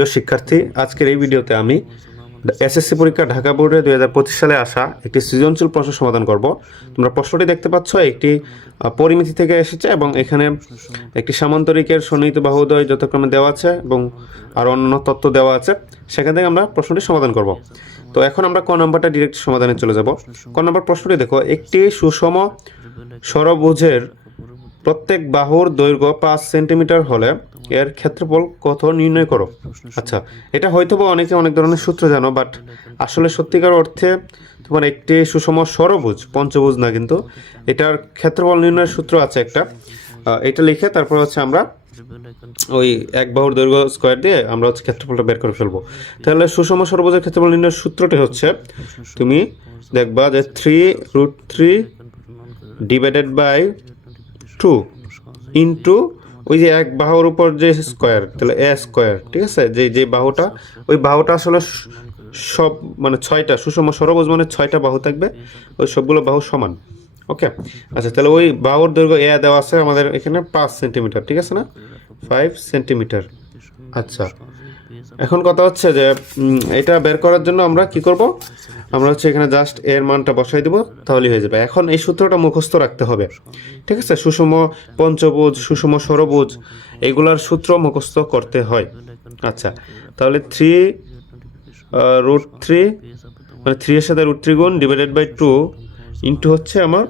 প্রিয় শিক্ষার্থী, আজকের এই ভিডিওতে আমি এসএসসি পরীক্ষা ঢাকা বোর্ডে 2025 সালে আসা একটি সৃজনশীল প্রশ্ন সমাধান করব। তোমরা প্রশ্নটি দেখতে পাচ্ছ, একটি পরিমিতি থেকে এসেছে এবং এখানে একটি সামান্তরিকের সন্নিহিত বাহুদ্বয় যথাক্রমে দেওয়া আছে এবং আরও অন্যান্য তথ্য দেওয়া আছে। সেখান থেকে আমরা প্রশ্নটি সমাধান করব। তো এখন আমরা ক নম্বরটা ডিরেক্ট সমাধানে চলে যাব। ক নম্বর প্রশ্নটি দেখো, একটি সুষম ষড়ভুজের প্রত্যেক বাহুর দৈর্ঘ্য 5 সেন্টিমিটার হলে এর ক্ষেত্রফল কত নির্ণয় করো। আচ্ছা, এটা হয়তো বা অনেকে অনেক ধরনের সূত্র জানো, বাট আসলে সত্যিকার অর্থে তোমার একটি সুষম ষড়ভুজ, পঞ্চভুজ না, কিন্তু এটার ক্ষেত্রফল নির্ণয়ের সূত্র আছে একটা। এটা লিখে তারপর হচ্ছে আমরা ওই এক বাহুর দৈর্ঘ্য স্কোয়ার দিয়ে আমরা হচ্ছে ক্ষেত্রফলটা বের করে ফেলবো। তাহলে সুষম ষড়ভুজের ক্ষেত্রফল নির্ণয়ের সূত্রটি হচ্ছে, তুমি দেখবা যে 3√3 ডিভাইডেড বাই 2 ইন্টু ওই যে এক বাহুর উপর যে স্কোয়ার, তাহলে এ স্কোয়ার, ঠিক আছে। যে বাহুটা, ওই বাহুটা আসলে সব মানে 6টা সুষম ষড়ভুজ মানে 6টা বাহু থাকবে, ওই সবগুলো বাহু সমান। ওকে, আচ্ছা, তাহলে ওই বাহুর দৈর্ঘ্য এ দেওয়া আছে আমাদের এখানে 5 সেন্টিমিটার, ঠিক আছে না, 5 সেন্টিমিটার। আচ্ছা, এখন কথা হচ্ছে যে এটা বের করার জন্য আমরা কি করব, আমরা হচ্ছে এখানে জাস্ট এর মানটা বসাই দেব, তাহলেই হয়ে যাবে। এখন এই সূত্রটা মুখস্থ রাখতে হবে, ঠিক আছে। সুষম পঞ্চভুজ, সুষম ষড়ভুজ, এগুলার সূত্র মুখস্থ করতে হয়। আচ্ছা, তাহলে 3√3 মানে 3 এর সাথে √3 গুণ ডিভাইডেড বাই 2 ইন্টু হচ্ছে আমার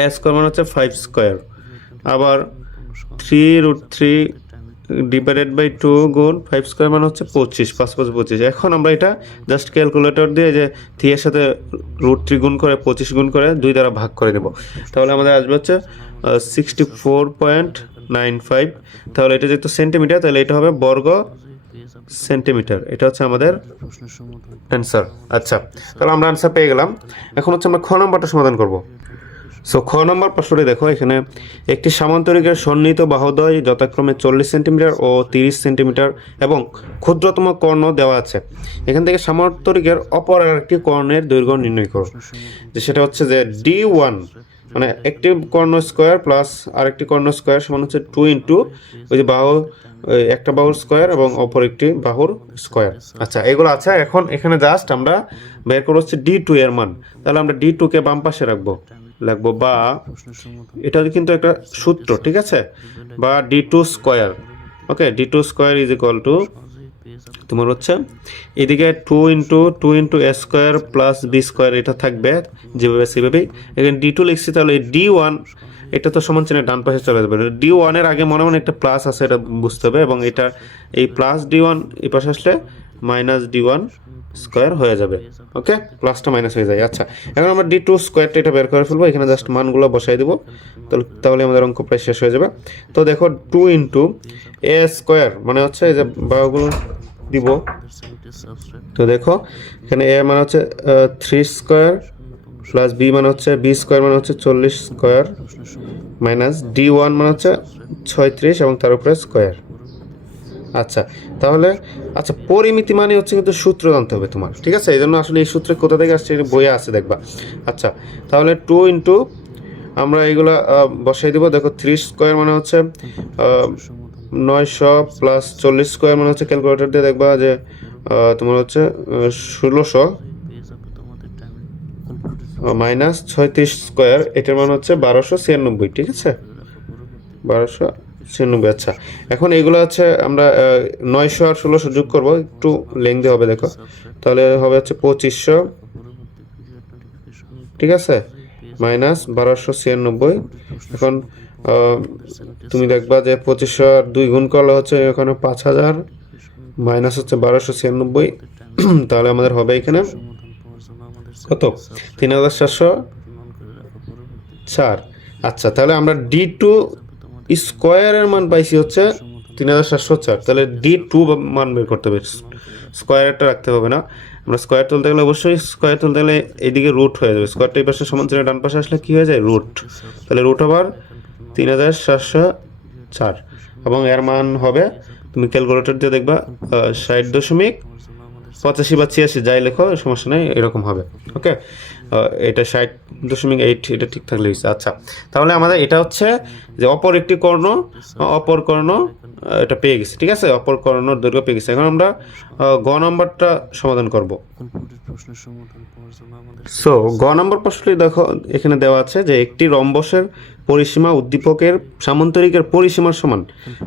এ স্কোয়ার মানে হচ্ছে 5 স্কোয়ার, আবার 3√3 ডিভাইডেড বাই 2 গুণ 5 স্কোয়ার মানে হচ্ছে 25, 5 5 25। এখন আমরা এটা জাস্ট ক্যালকুলেটর দিয়ে যে 3 এর সাথে √3 গুণ করে 25 গুণ করে 2 দ্বারা ভাগ করে দেব, তাহলে আমাদের আসবে হচ্ছে 64.95। তাহলে এটা যেহেতু সেন্টিমিটার, তাহলে এটা হবে বর্গ সেন্টিমিটার। এটা হচ্ছে আমাদের অ্যান্সার। আচ্ছা, তাহলে আমরা অ্যান্সার পেয়ে গেলাম। এখন হচ্ছে আমরা খ নম্বরটা সমাধান করব। সো খ নম্বর প্রশ্নটি দেখো, এখানে একটি সামান্তরিকের সন্নিহিত বাহুদ্বয় যথাক্রমে 40 সেন্টিমিটার ও 30 সেন্টিমিটার এবং ক্ষুদ্রতম কর্ণ দেওয়া আছে। এখান থেকে সামান্তরিকের অপর আরেকটি কর্ণের দৈর্ঘ্য নির্ণয় করো। যে সেটা হচ্ছে যে D1 মানে একটি কর্ণ স্কোয়ার প্লাস আরেকটি কর্ণ স্কোয়ার সমান হচ্ছে 2 ইন্টু ওই যে বাহু, একটা বাহুর স্কোয়ার এবং অপর একটি বাহুর স্কোয়ার। আচ্ছা, এগুলো আছে। এখন এখানে জাস্ট আমরা বের করব হচ্ছে D2 এর মান। তাহলে আমরা D2 কে বাম পাশে রাখবো, বা এটা কিন্তু একটা সূত্র, ঠিক আছে, বা D2 square. Okay, D2 square is equal to তোমার হচ্ছে এদিকে 2 ইন্টু এ স্কোয়ার প্লাস বি স্কোয়ার, এটা থাকবে যেভাবে সেভাবেই। এখানে D2 লিখছি, তাহলে D1 এটা তো সমান চিহ্নের ডান পাশে চলে যাবে। D1 এর আগে মনে মনে একটা প্লাস আছে, এটা বুঝতে হবে, এবং এটা এই প্লাস D1 এই পাশে আসলে মাইনাস D1 স্কোয়ার হয়ে যাবে। ওকে, প্লাসটা মাইনাস হয়ে যায়। আচ্ছা, এখন আমরা D2 স্কোয়ারটা এটা বের করে ফেলবো, এখানে জাস্ট মানগুলো বসাই দেবো, তাহলে আমাদের অঙ্ক প্রায় শেষ হয়ে যাবে। তো দেখো 2 ইন্টু এ স্কোয়ার মানে হচ্ছে এই যে বাহুগুলো দিব। তো দেখো এখানে এ মানে হচ্ছে 3 স্কোয়ার প্লাস বি মানে হচ্ছে বি স্কোয়ার মানে হচ্ছে 40 স্কোয়ার মাইনাস D1 মানে হচ্ছে 36 এবং তার উপরে স্কোয়ার। আচ্ছা, তাহলে আচ্ছা, পরিমিতি মানে হচ্ছে কিন্তু সূত্র জানতে হবে তোমার, ঠিক আছে। এই জন্য আসলে এই সূত্রে কোথা থেকে আসছে বইয়ে আছে দেখবা। আচ্ছা, তাহলে 2 ইন্টু আমরা এইগুলা বসাই দিব। দেখো 3 স্কোয়ার মানে হচ্ছে 900 প্লাস 40 স্কোয়ার মানে হচ্ছে ক্যালকুলেটর দিয়ে দেখবা যে তোমার হচ্ছে 1600 মাইনাস 36 স্কোয়ার, এটার মানে হচ্ছে 1296, ঠিক আছে, 1296। আচ্ছা, এখন এইগুলো হচ্ছে আমরা 900 আর 1600 যোগ করবো, একটু লেংদি হবে, দেখো, তাহলে হবে হচ্ছে 2500, ঠিক আছে, মাইনাস 1296। এখন তুমি দেখবা যে 2500 আর 2 গুণ করলে হচ্ছে এখানে 5000 মাইনাস হচ্ছে 1296, তাহলে আমাদের হবে এখানে কত, 3404। আচ্ছা, তাহলে আমরা D2 স্কোয়ারের মান পাইছি হচ্ছে 3404, তাহলে D2 মান বের করতে হবে, স্কোয়ারটা রাখতে হবে না। আমরা স্কোয়ার তুলতে গেলে অবশ্যই স্কোয়ার তুলতে গেলে এইদিকে রুট হয়ে যাবে, স্কোয়ারটা এই পাশে সমান চিহ্নের ডান পাশে আসলে কি হয়ে যায়, রুট। তাহলে রুট ওভার 3704 এবং এর মান হবে, তুমি ক্যালকুলেটর দিয়ে দেখবা 60.6 85 বা 86 যাই লেখো সমস্যা নেই, এরকম হবে। ওকে, এটা 60.8 এটা ঠিক থাকলে হয়েছে। আচ্ছা, তাহলে আমাদের এটা হচ্ছে যে অপর একটি কর্ণ, অপর কর্ণ এটা পেয়ে গেছি, ঠিক আছে, অপর কর্ণর দৈর্ঘ্য পেয়ে গেছি। এখন আমরা গ নম্বরটা সমাধান করব। সো গ নম্বর প্রশ্নটি দেখো, এখানে দেওয়া আছে যে একটি রম্বসের পরিসীমা উদ্দীপকের সামান্তরিকের পরিসীমার সমান।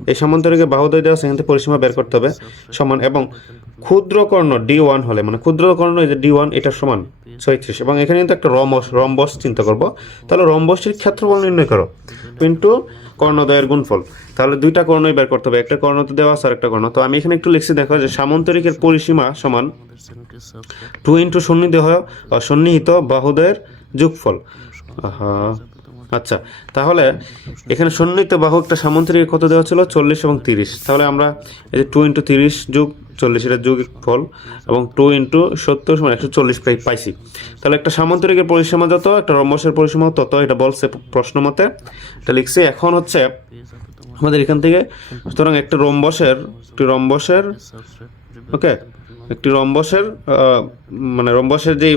এই সামান্তরিকের বাহুদ্বয় দেওয়া, সেখান থেকে পরিসীমা বের করতে হবে সমান, এবং ক্ষুদ্র কর্ণ D1 হলে, মানে ক্ষুদ্র কর্ণ এই যে D1 এটা সমান 36, এবং এখানে কিন্তু একটা রম্বস চিন্তা করব। তাহলে রম্বসটির ক্ষেত্রফল নির্ণয় করো ইন্টু কর্ণদ্বয়ের গুণফল। তাহলে দুইটা কর্ণই বের করতে হবে, একটা কর্ণ তো দেওয়া আছে আর একটা কর্ণ। তো আমি এখানে একটু লিখছি, দেখো যে সামান্তরিকের পরিসীমা সমান 2 ইন্টু সন্নিহিত বাহুদ্বয়ের যোগফল। আচ্ছা, তাহলে এখানে সন্নিহিত বাহু একটা সামান্তরিক কত দেওয়া ছিল, 40 এবং 30। তাহলে আমরা এই যে 2 ইন্টু 30 যোগ 40 এটা যোগফল, এবং 2 ইন্টু 70 সমান 140 পাইছি। তাহলে একটা সামান্তরিকের পরিসীমা যত, একটা রম্বসের পরিসীমা তত, এটা বলছে প্রশ্ন মতে, এটা লিখছি। এখন হচ্ছে আমাদের এখান থেকে, সুতরাং একটা রম্বসের ওকে, একটি রম্বসের মানে রম্বসের যে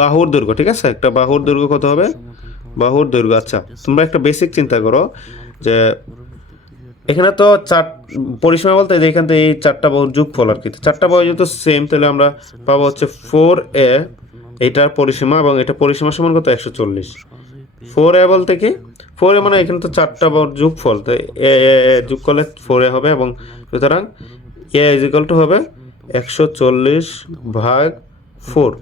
বাহুর দৈর্ঘ্য, ঠিক আছে, একটা বাহুর দৈর্ঘ্য কত হবে, বাহুর দৈর্ঘ্য। আচ্ছা, তোমরা একটা বেসিক চিন্তা করো যে এখানে তো পরিসীমা বলতে যে এখান থেকে এই 4টা বাহুর যোগফল আর কি। 4টা বাহু যেহেতু সেম, তাহলে আমরা পাবো হচ্ছে 4a, এইটার পরিসীমা, এবং এটা পরিসীমা সমান কত, 140। 4a বলতে কি, 4a মানে এখানে তো 4টা বাহুর যোগফল, তো এ যোগ করলে 4a হবে, এবং সুতরাং a ইজিক্যাল টু হবে 140/4,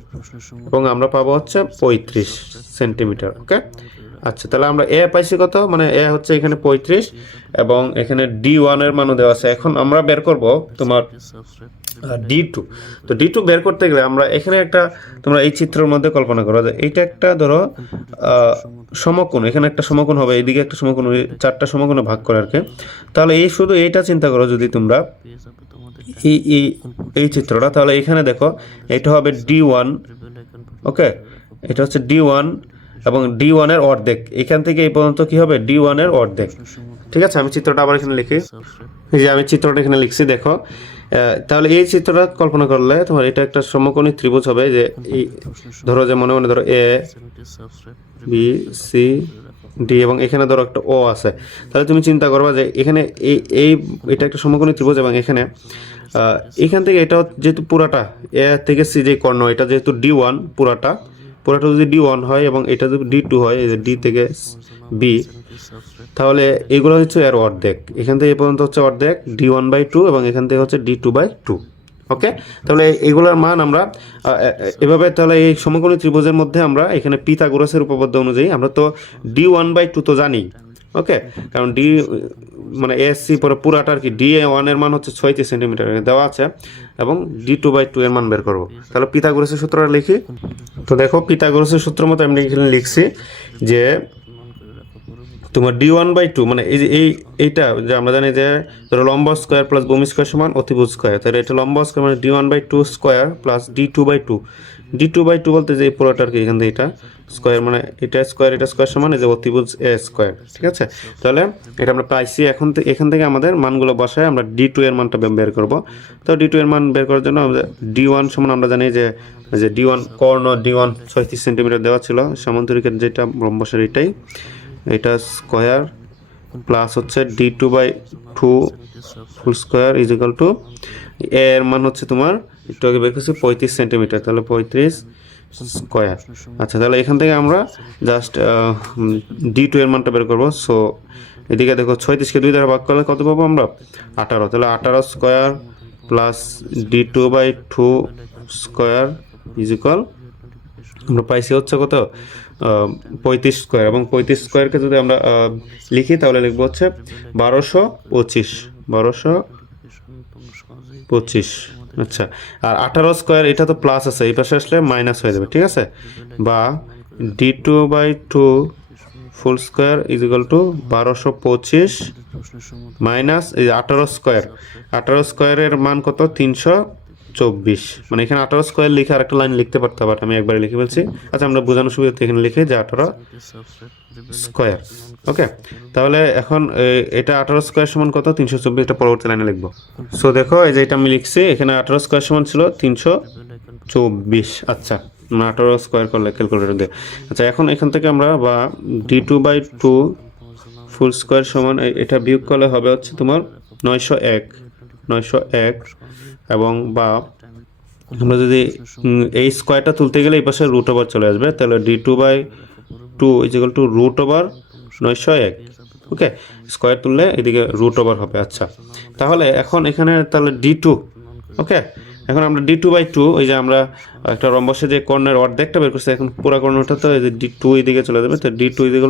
এবং আমরা পাবো হচ্ছে 35 সেন্টিমিটার। ওকে, আচ্ছা, তাহলে আমরা এ পাইছি কত, মানে এ হচ্ছে এখানে 35, এবং এখানে D1 এর মানও দেওয়া আছে। এখন আমরা বের করব তোমার D2। তো D2 বের করতে গেলে আমরা এখানে একটা, তোমরা এই চিত্রের মধ্যে কল্পনা করো যে এইটা একটা ধরো সমকোণ, এখানে একটা সমকোণ হবে, এইদিকে একটা সমকোণ, 4টা সমকোণে ভাগ করে আর কি। তাহলে এই শুধু এইটা চিন্তা করো যদি তোমরা এই চিত্রটা, তাহলে এখানে দেখো এটা হবে D1। ওকে, এটা হচ্ছে D1, এবং D1 এর অর্ধেক, এখান থেকে এই পর্যন্ত কি হবে, D1 এর অর্ধেক। ঠিক আছে, আমি চিত্রটা আবার এখানে লিখি, এই যে আমি চিত্রটা এখানে লিখছি, দেখো। তাহলে এই চিত্রটা কল্পনা করলে তোমার এটা একটা সমকোণী ত্রিভুজ হবে, যে এই ধরো যে মনে মনে ধরো ABCD, এবং এখানে ধরো একটা O আছে। তাহলে তুমি চিন্তা করবা যে এখানে এটা একটা সমকোণী ত্রিভুজ, এবং এখান থেকে এটা যেহেতু পুরাটা A থেকে C যে কর্ণ, এটা যেহেতু D1 পুরাটা যদি D1 হয়, এবং এটা যদি D2 হয়, এই যে D থেকে B, তাহলে এগুলো হচ্ছে এর অর্ধেক, এখান থেকে এই পর্যন্ত হচ্ছে অর্ধেক D1/2, এবং এখান থেকে হচ্ছে D2/2। ওকে, তাহলে এইগুলোর মান আমরা এভাবে, তাহলে এই সমকোণী ত্রিভুজের মধ্যে আমরা এখানে পিথাগোরাসের উপপাদ্য অনুযায়ী আমরা তো D1/2 তো জানি। ওকে, কারণ D মানে ASC পরে পুরাটা আর কি, D1 এর মান হচ্ছে 36 সেন্টিমিটার দেওয়া আছে, এবং D2/2 এর মান বের করবো। তাহলে পিথাগোরাসের সূত্রটা লিখি। তো দেখো, পিথাগোরাসের সূত্র মতো আমি এখানে লিখছি যে তোমার D1/2 মানে এই যে এইটা যে আমরা জানি যে ধরো লম্ব স্কয়ার প্লাস ভূমি স্কয়ার সমান অতিভুজ স্কয়ার, তাহলে এটা লম্ব স্কয়ার মানে D1/2 স্কয়ার প্লাস D2/2 বলতে যে পুরোটা আর কি, এখান থেকে এটা স্কয়ার, মানে এটা স্কয়ার সমান এই যে অতিভুজ a স্কয়ার। ঠিক আছে, তাহলে এটা আমরা পাইছি। এখান থেকে আমাদের মানগুলো বসায় আমরা D2 এর মানটা বের করব। তো D2 এর মান বের করার জন্য আমরা D1 সমান আমরা জানি যে D1 কর্ণ D1 36 সেন্টিমিটার দেওয়া ছিল, সামান্তরিকের যেটা রম্বসের এটা স্কয়ার প্লাস হচ্ছে D2/2 ফুল স্কয়ার ইজিক্যাল টু এ এর মান হচ্ছে তোমার একটু আগে বের করছি 35 সেন্টিমিটার, তাহলে 35 স্কয়ার। আচ্ছা, তাহলে এখান থেকে আমরা জাস্ট D2 এর মানটা বের করবো। সো এদিকে দেখো 36কে 2 দ্বারা ভাগ করলে কত পাবো আমরা, 18। তাহলে 18 square plus D2/2 square is equal আমরা পাইছি হচ্ছে কত, 35 স্কয়ার, এবং 35 স্কয়ারকে যদি আমরা লিখি তাহলে লিখবো হচ্ছে 1225। আচ্ছা, আর 18 স্কয়ার এটা তো প্লাস আছে, এই পাশে আসলে মাইনাস হয়ে যাবে। ঠিক আছে, বা D2/2 ফুল স্কয়ার ইজিক্যাল টু 1225 মাইনাস এই 18 স্কয়ারের মান কত, 24, মানে এখানে 18 স্কোয়ার লিখে আরেকটা লাইন লিখতে পারতাম, বাট আমি একবারে লিখে ফেলছি। আচ্ছা, আমরা বোঝানোর সুবিধার্থে এখানে লিখে যে 18 স্কোয়ার। ওকে, তাহলে এখন এটা 18 স্কোয়ার সমান কত? 324, এটা পরবর্তী লাইনে লিখবো। সো দেখো, এই যে এটা আমি লিখছি, এখানে 18 স্কোয়ার সমান ছিল 324। আচ্ছা, 18 স্কোয়ার করলে ক্যালকুলেটর দিয়ে। আচ্ছা, এখন এখান থেকে আমরা বা d2/2 ফুল স্কোয়ার সমান এটা বিয়োগ করলে হবে হচ্ছে তোমার 901 এবং বা আমরা যদি এই স্কোয়ারটা তুলতে গেলে এই পাশে রুট ওভার চলে আসবে, তাহলে d2/2 = রুট ওভার 901। ওকে, স্কোয়ার তুললে এদিকে রুট ওভার হবে। আচ্ছা, তাহলে এখন এখানে তাহলে d2। ওকে, এখন আমরা d2/2, ওই যে আমরা একটা রম্বসে যে কর্ণের অর্ধেকটা বের করছি, এখন পুরো কর্ণটা তো এই যে d2 এদিকে চলে যাবে, তো d2 =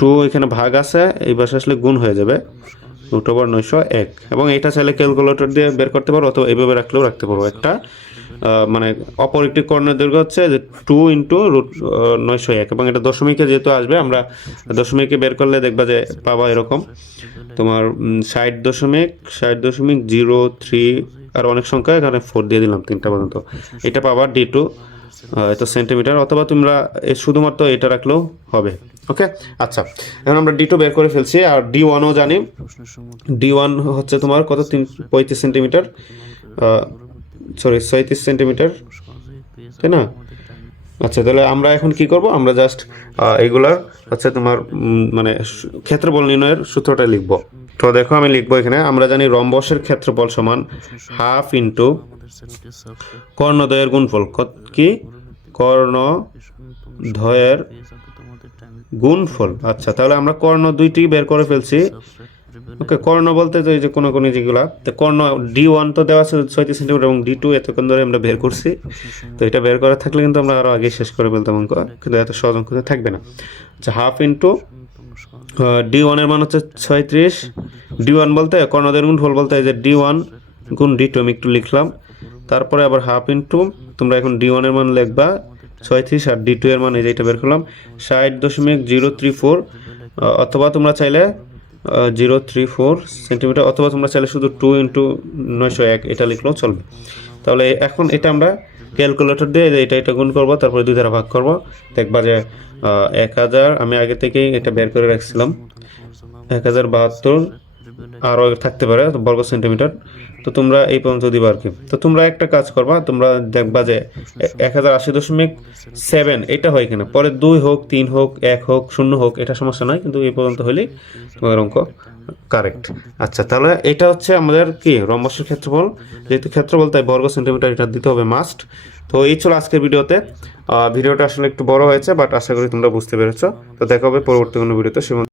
2, এখানে ভাগ আছে, এই পাশে আসলে গুণ হয়ে যাবে রুট ওভার 901। এবং এটা চাইলে ক্যালকুলেটর দিয়ে বের করতে পারো, অথবা এইভাবে রাখলেও রাখতে পারবো। একটা মানে অপর একটি কর্ণের দৈর্ঘ্য হচ্ছে যে 2 × রুট 901, এবং এটা দশমিকে যেহেতু আসবে, আমরা দশমিকে বের করলে দেখবা যে পাবা এরকম তোমার 60.03 আর অনেক সংখ্যা, এখানে 4 দিয়ে দিলাম 3টা পর্যন্ত, এটা পাবা d2 এটা সেন্টিমিটার, অথবা তোমরা শুধুমাত্র এটা রাখলেও হবে। ওকে, আচ্ছা, এখন আমরা d2 বের করে ফেলছি, আর d1ও জানি। d1 হচ্ছে তোমার কত? 35 সেন্টিমিটার, সরি 37 সেন্টিমিটার, তাই না? আচ্ছা, তাহলে আমরা এখন কি করব? আমরা জাস্ট এগুলার হচ্ছে তোমার মানে ক্ষেত্রফল নির্ণয়ের সূত্রটা লিখব। তো দেখো, আমি লিখবো এখানে, আমরা জানি রম্বসের ক্ষেত্রফল সমান হাফ ইন্টু কর্ণদ্বয়ের গুণফল। কি? কর্ণদ্বয়ের গুণফল। আচ্ছা, তাহলে আমরা কর্ণ দুইটি বের করে ফেলছি। ওকে, কর্ণ বলতে তো এই যে কোনো যেগুলা, তো কর্ণ d1 তো দেওয়া আছে 37 সেন্টিমিটার, এবং d2 এতক্ষণ ধরে আমরা বের করছি। তো এটা বের করা থাকলে কিন্তু আমরা আরো আগে শেষ করে ফেলতাম অঙ্ক, কিন্তু এত সহজ অঙ্ক থাকবে না। আচ্ছা, হাফ ইন্টু d1 এর মান হচ্ছে 36। d1 বলতে কর্ণদ্বয়ের গুণফল বলতে এই যে d1 গুণ d2 আমি একটু লিখলাম, তারপরে আবার হাফ ইন্টু, তোমরা এখন d1 এর মান লিখবা 36, আর d2 এর মান এই যে এটা বের করলাম 60.034, অথবা তোমরা চাইলে 034 সেন্টিমিটার, অথবা তোমরা চাইলে শুধু 2 × 901 এটা লিখলেও চলবে। তাহলে এখন এটা আমরা ক্যালকুলেটর দিয়ে এটা গুণ করব, তারপরে 2 দ্বারা ভাগ করব, দেখবা যে 1000, আমি আগে থেকেই এটা বের করে রাখছিলাম, 1072 আরও থাকতে পারে বর্গ সেন্টিমিটার। তো তোমরা এই পর্যন্ত দিবা আর কি। তো তোমরা একটা কাজ করবা, তোমরা দেখবা যে 1080.7 এটা হয় কিনা, পরে 2 হোক, 3 হোক, 1 হোক, 0 হোক, এটা সমস্যা নয়, কিন্তু এই পর্যন্ত হলেই তোমাদের অঙ্ক কারেক্ট। আচ্ছা, তাহলে এটা হচ্ছে আমাদের কি রম্বসের ক্ষেত্রফল, যেহেতু ক্ষেত্রফল তাই বর্গ সেন্টিমিটার এটা দিতে হবে মাস্ট। তো এই ছিল আজকের ভিডিওতে। ভিডিওটা আসলে একটু বড় হয়েছে, বাট আশা করি তোমরা বুঝতে পেরেছো। তো দেখা হবে পরবর্তী কোনো ভিডিওতে।